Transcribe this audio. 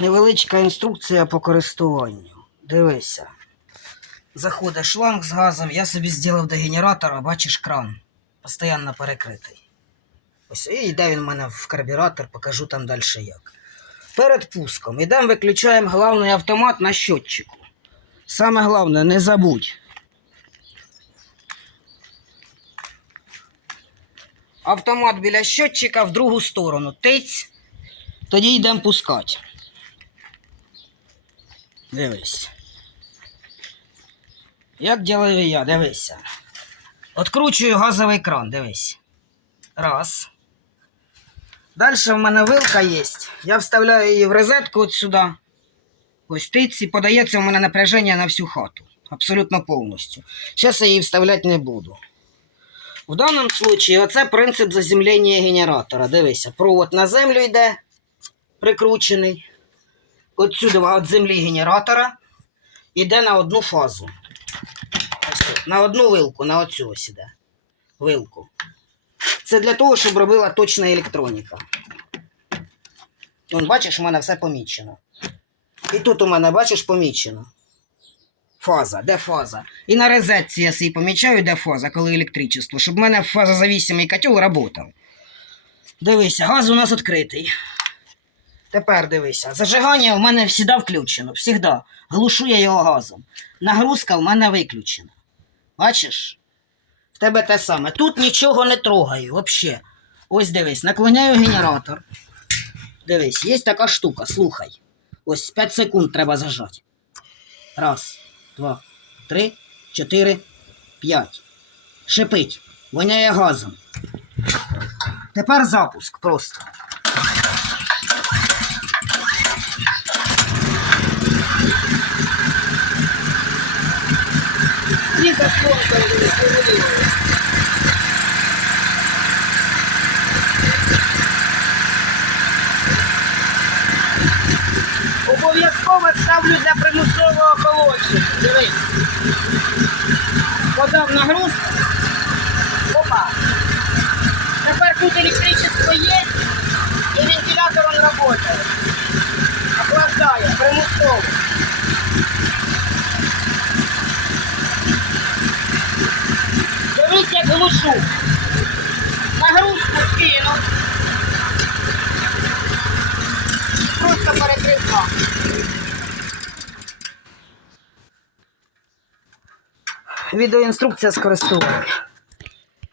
Невеличка інструкція по користуванню. Дивися. Заходить шланг з газом, я собі зробив до генератора, бачиш кран. Постоянно перекритий. Ось і йде він в мене в карбюратор, покажу там далі як. Перед пуском йдемо, виключаємо головний автомат на щотчику. Саме головне, не забудь. Автомат біля щотчика в другу сторону. Тиць. Тоді йдемо пускати. Дивись. Як ділаю я, дивися. Откручую газовий кран, дивись. Раз. Далі в мене вилка є. Я вставляю її в розетку от сюди. Ось тиць і подається в мене напряження на всю хату. Абсолютно повністю. Зараз я її вставляти не буду. В даному випадку оце принцип заземлення генератора. Дивися, провод на землю йде прикручений. Отсюди від землі генератора йде на одну фазу. На одну вилку, на оцю ось іде. Вилку. Це для того, щоб робила точна електроніка. Вон, бачиш, у мене все помічено. І тут у мене, бачиш, помічено. Фаза, де фаза? І на розетці я собі помічаю, де фаза, коли електричество, щоб в мене фазозависимий котел працював. Дивися, газ у нас відкритий. Тепер дивися. Зажигання в мене завжди включено. Всігда. Глушу я його газом. Нагрузка в мене виключена. Бачиш? В тебе те саме. Тут нічого не трогаю взагалі. Ось дивись, наклоняю генератор. Дивись, є така штука, слухай. Ось 5 секунд треба зажати. Раз, два, три, чотири, п'ять. Шипить. Воняє газом. Тепер запуск просто. Обов'язково ставлю для примусового охолодження. Дивись. Подав нагрузку. Опа. Тепер тут електричество є і вентилятор он работает. Охлаждає, примусово. Дивись, як глушу. Нагрузку скину. Просто перекрив. Відеоінструкція з користування.